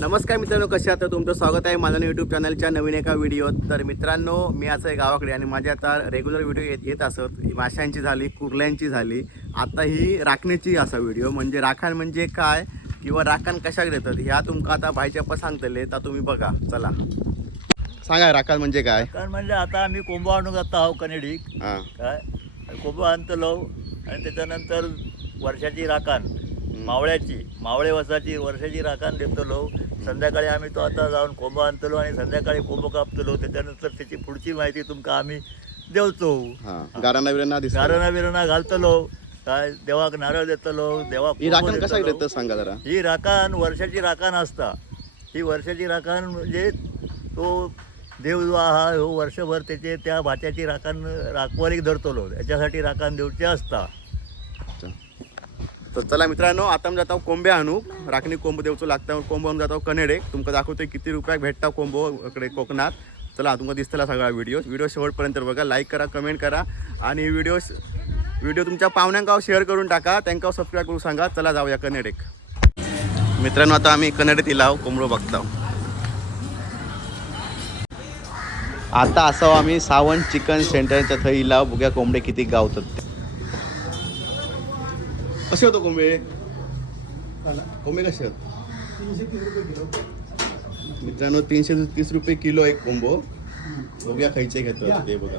नमस्कार मित्रांनो कसे आहात? तुमचं स्वागत आहे माझ्या यूट्यूब चॅनलच्या नवीन एका व्हिडिओत. तर मित्रांनो मी असं आहे गावाकडे आणि माझे आता रेग्युलर व्हिडिओ येत येत असत. माशांची झाली कुर्ल्यांची झाली. आता ही राखण्याची असा व्हिडिओ म्हणजे राखण म्हणजे काय किंवा राखण कशाक देतात ह्या तुमका आता भाईच्या पण सांगतले तर तुम्ही बघा. चला. सांगा राखण म्हणजे काय? कारण म्हणजे आता आम्ही कोंबो आणून जाता आहो कनेडीक हां. काय? कोंबो आणतलो आणि त्याच्यानंतर वर्षाची राखण. मावळ्याची. मावळे वसाची वर्षाची राखण देतलो संध्याकाळी आम्ही तो आता जाऊन कोंबो आणतलो आणि संध्याकाळी कोंबो कापतलो. त्याच्यानंतर त्याची पुढची माहिती तुमका आम्ही देवतो हां गारांना बिरांना गारणा बिरणा घालतलो. काय देवाक नारळ देतलो देवाक ही राखण सांगा जरा. ही राखण वर्षाची राखण असता. ही वर्षाची राखण म्हणजे तो देव जो हा हो वर्षभर त्याचे त्या भात्याची राखण राखवारीक धरतलो. याच्यासाठी राखण देवची असता. तर चला मित्रांनो आता मी जातो कोंबे आणू राखणी कोंब देवचो लागता कोंब आणून जातो कनेडे. तुमका दाखवतोय किती रुपयाक भेटता कोंबो इकडे कोकणात. चला तुमका दिसतला सगळा व्हिडिओ व्हिडिओ शेवटपर्यंत बघा लाईक करा कमेंट करा. आणि व्हिडिओ व्हिडिओ तुमच्या पाहुण्यांका शेअर करून टाका. त्यांना सबस्क्राईब करून सांगा. चला जाऊया कनेडेक मित्रांनो आता आम्ही कनेडेत इलाव कोंबडो बघता आता असं आम्ही सावंत चिकन सेंटरच्या थंय इलाव बघूया कोंबडे किती गावतात कसे होतो कोंबे कोंबे कसे आहेत मित्रांनो तीनशे तीस रुपये किलो एक कोंबो बघूया खायचे घेतो ते बघा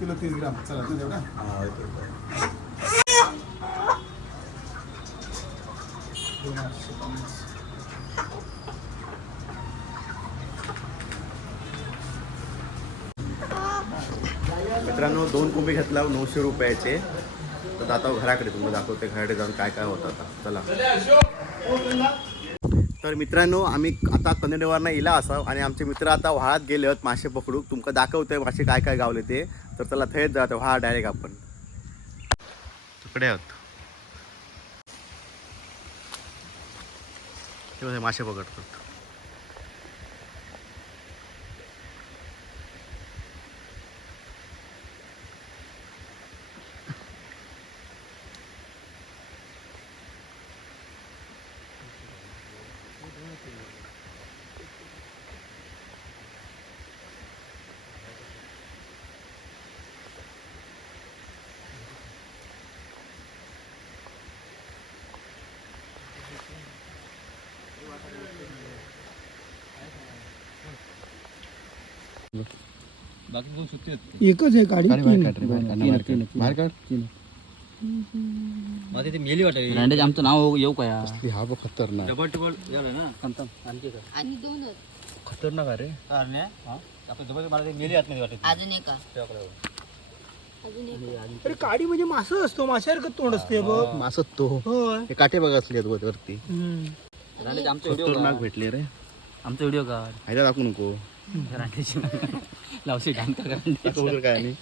किलो तीस ग्राम. चला ना. तेवढा मित्रांनो दोन कोबी घेतला नऊशे रुपयाचे. तर आता घराकडे तुम्हाला दाखवते घराकडे जाऊन काय काय होतं आता. चला. तर मित्रांनो आम्ही आता कन्नडवरनं इला असाव आणि आमचे मित्र आता व्हाळात गेले आहेत मासे पकडू तुमका दाखवतोय मासे काय काय गावले ते. तर चला थेट जातो हा डायरेक्ट आपण. तिकडे आहोत. हे बघा, मासे पकडतात एकच आहे गाडी माझी ती मेली आमचं नाव येऊ का या? हा बघ खतरनाक. डबल डबल झालं ना? आणखी आणि खतरनाक अरे कारण्या आपण डबल मला ते मेली आतमध्ये वाटत. अजून एका. अजून एक. अरे काडी म्हणजे मासा असतो माशासारखं तोंड असते बघ. मासत तो होय. हे काटे बघा असले आहेत वरती. आमचा व्हिडिओ खतरनाक भेटले रे. आमचा व्हिडिओ का? ह्याच्या दाखवू नको. रांडेची लावशी काय नाही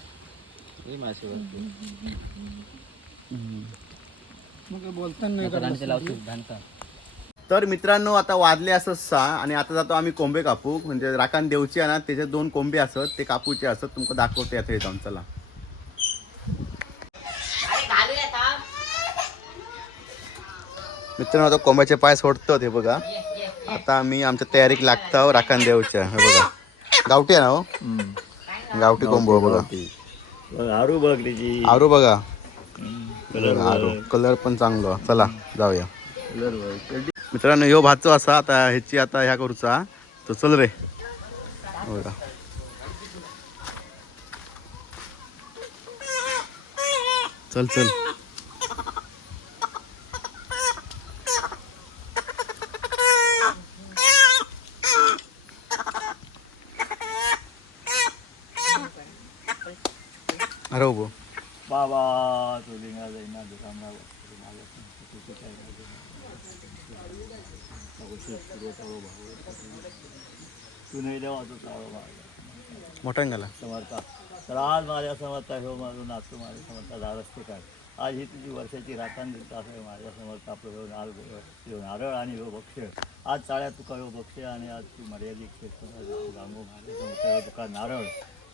मग बोलताना नाही रांडेचे लावशी डान्स तर मित्रांनो आता वाजले असत सहा आणि आता जातो आम्ही कोंबे कापू. म्हणजे राखण देवची आहे ना त्याचे दोन कोंबे असत ते कापूचे असत. तुमका दाखवते आता हे जाऊन चला मित्रांनो आता कोंब्याचे पाय सोडतो हे बघा. आता आम्ही आमच्या तयारीक लागतो राखण देवच्या. हे बघा. गावठी आहे ना हो? गावठी कोंबो बघा. आरू बघ त्याची आरू बघा. आरू. कलर पण चांगलो. चला जाऊया. मित्रांनो ह्यो भाचो असा आता ह्याची आता ह्या करूचा. तो चल रे. बघा. चल चल. अरे हो बाबा तो लिंगा जाईना दुकानला तू नाही देवा तू चालू मोठा गेला समर्था. तर आज माझ्या समर्था हो माझं नातू माझ्या समर्था झाड असते काय. आज ही तुझी वर्षाची राखण देत आहे माझ्यासमोर आपलं ह्यो नारळ ह्यो नारळ आणि ह्यो बक्ष आज चाळ्या तुका ह्यो बक्ष आणि आज तू मर्यादित क्षेत्र सांगू माझ्यासमोर तुका नारळ.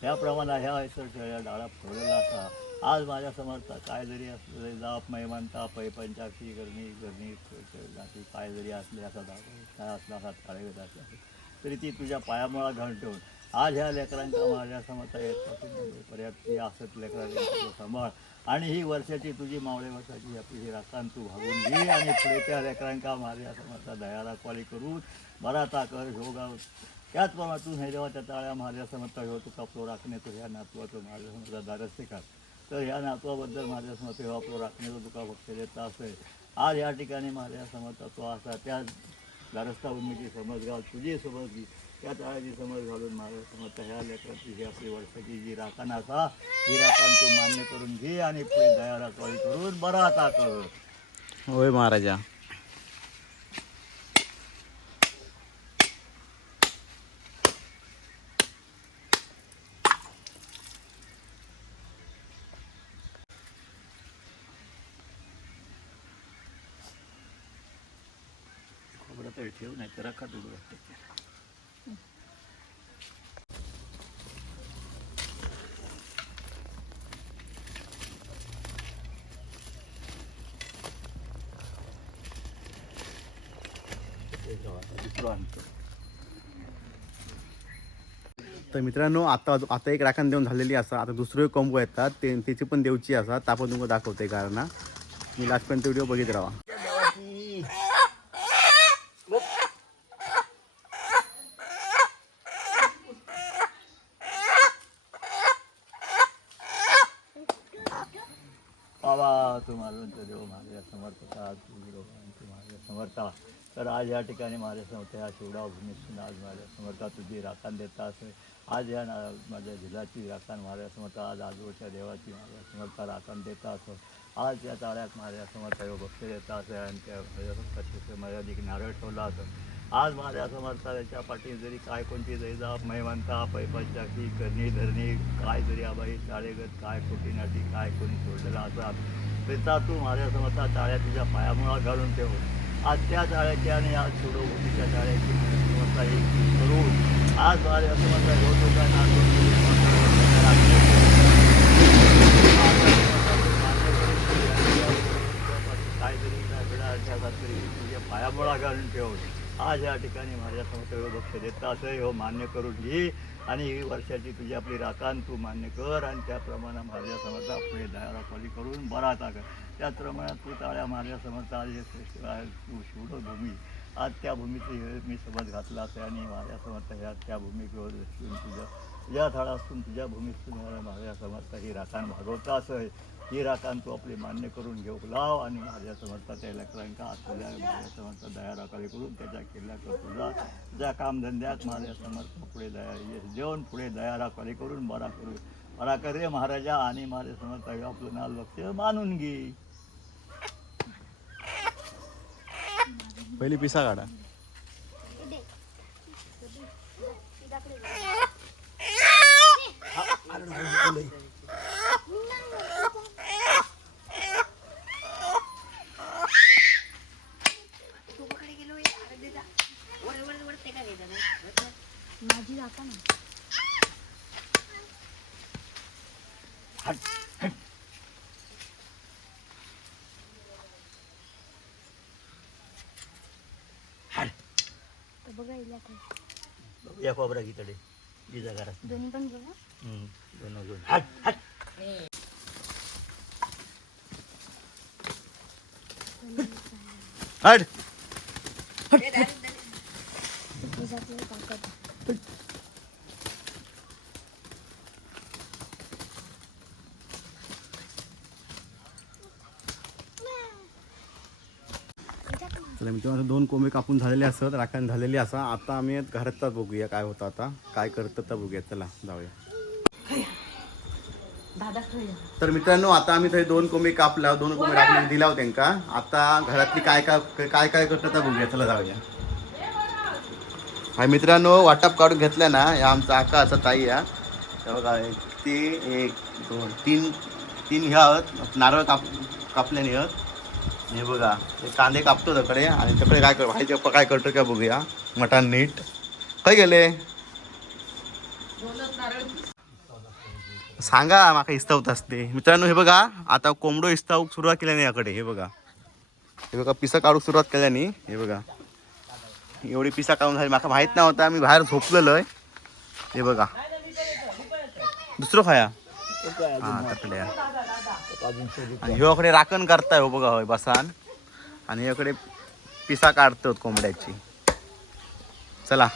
त्याप्रमाणे ह्या ऐश्वर्या डाळा ठेवलेला असा. आज माझ्या समर्था काय जरी असले जाप महिमानता पै पंचाक्षी गरमी करणी जाती काय जरी असले असा दाखव काय असला असा काळेगत असला तरी ती तुझ्या पायामुळा घाण ठेवून. आज ह्या लेकरांच्या माझ्या समर्था येतपासून पर्याप्त असत लेकरांचा सांभाळ. आणि ही वर्षाची तुझी मावळे वर्षाची आपली ही राखान तू भागून घे आणि पुढे त्या लेकरांका माझ्या समर्था दया राखवाली करून बरा ताकर ह्योगाव त्याचप्रमाणे तू हे जेव्हा त्या टाळ्या माझ्या समर्थ ह्यो तुका आपलो राखणे तो ह्या नातवाचं माझ्या समर्था दारस्ते का? तर ह्या नातवाबद्दल माझ्या समर्थ हे आपलो राखण्याचं तुका भक्त देत असेल. आज या ठिकाणी माझ्या समर्थ तो असा त्या दारस्ता भूमीची समज घाल तुझी समज घे. त्या ताळ्याची समज घालून माझ्या समर्थ ह्या लेकराची ही आपली वर्षाची जी राखण असा ही राखण तू मान्य करून घे आणि पुढे दया राखवाली करून बरा आता कर. होय महाराजा. तरी ठेव नाही तर रखा तुझं वाटते. तर मित्रांनो आता आता एक राखण देऊन झालेली असा आता दुसरे कॉम्बो येतात. ते त्याची पण देवची असा ता पण तुमका दाखवते कारण मी लास्टपर्यंत व्हिडिओ बघित राहा बाबा तुम्हाला देव माझ्या समर्थता तू माझ्या समर्था तर आज या ठिकाणी माझ्या समर्थ ह्या शिवडाव भूमीतून आज माझ्या समर्था तुझी राखण देता असे आज या ना माझ्या झिलाची राखण माझ्या समर्थ आज आजूबाजूच्या देवाची माझ्या समर्थ राखण देता असं आज या ताळ्यात माझ्या समर्थ योग भक्त देता असे आणि त्या माझ्या मर्यादिक नारळ ठेवला असं आज माझ्या समर्थाच्या पाठी जरी काय कोणती जैजा पैपाच्या की करणी धरणी काय जरी आबाई चाळेगत काय खोटी नाटी काय कोणी सोडलेला असा पिता तू माझ्या समर्था चाळ्या तुझ्या पायामुळा घालून ठेव आज त्या चाळ्याची आणि आज सोडो भूमीच्या चाळ्याची समर्था एक करून आज माझ्या समर्था घेऊन होता काय जरी काय तरी तुझ्या पायामुळा घालून ठेव आज या ठिकाणी माझ्यासमोर लक्ष देता असं हो मान्य करून घे. आणि ही वर्षाची तुझी आपली राखण तू मान्य कर. आणि त्याप्रमाणे माझ्या समर्थ आपले दयाराखोली करून बरा टाक त्याचप्रमाणे तू ताळ्या माझ्या समर्थ आज हे श्रेष्ठ आहे, तू शिवडो भूमी. आज त्या भूमीची हे मी समज घातला असे आणि माझ्या समर्थ ह्या त्या भूमीवर तुझ्या या झाडा असून तुझ्या भूमीतून माझ्या समर्थ ही राखण भागवता असं आहे. ही राखण तू आपली मान्य करून घेऊ. लाव आणि माझ्या समर्थ त्या लेकरांका असलेल्या माझ्या समर्थ दया राखाली करून त्याच्या किल्ल्या तुझा तुझ्या कामधंद्यात माझ्या समर्थ पुढे दया यश देऊन पुढे दया राखाली करून बरा करू. बरा कर रे महाराजा आणि माझ्या समर्थ हे आपलं नाल लक्ष मानून घे. पहिली पिसा काढा माझी राखा ना तर बघा इला काय या खोबरा कितडे जिजा घरात दोन्ही पण बघा हम्म, दोन दोन हट हट. हट. आपल्याला मित्रांनो दोन कोंबे कापून झालेले असत राखण झालेली असा. आता आम्ही घरात बघूया काय होतं आता. काय करतं तर बघूया. चला जाऊया. तर मित्रांनो आता आम्ही थंय दोन कोंबे कापला दोन कोंबे राखून दिला होते त्यांका आता घरातली काय काय काय काय करतं तर बघूया. चला जाऊया. हा मित्रांनो वाटप काढून घेतलं ना या आमचा आका असा ताई या. बघा ते एक दोन तीन तीन ह्या आहेत. नारळ काप कापल्याने आहेत. हे बघा हे कांदे कापतो तकडे आणि तकडे काय कर भाई पप्पा काय करतो काय बघूया. मटण नीट. काय गेले सांगा माका इस्तावत असते. मित्रांनो हे बघा आता कोंबडो इस्तावूक सुरुवात केल्याने याकडे हे बघा. हे बघा पिसा काढूक सुरुवात केल्याने हे बघा. एवढी पिसा काढून झाली माका माहीत नव्हता मी बाहेर झोपलेलो आहे हे बघा. दुसरं खाया. हा तकड्या आणि ह्योकडे राखण करताय हो बघा होय बसान. आणि ह्योकडे पिसा काढतात कोंबड्याची. चला.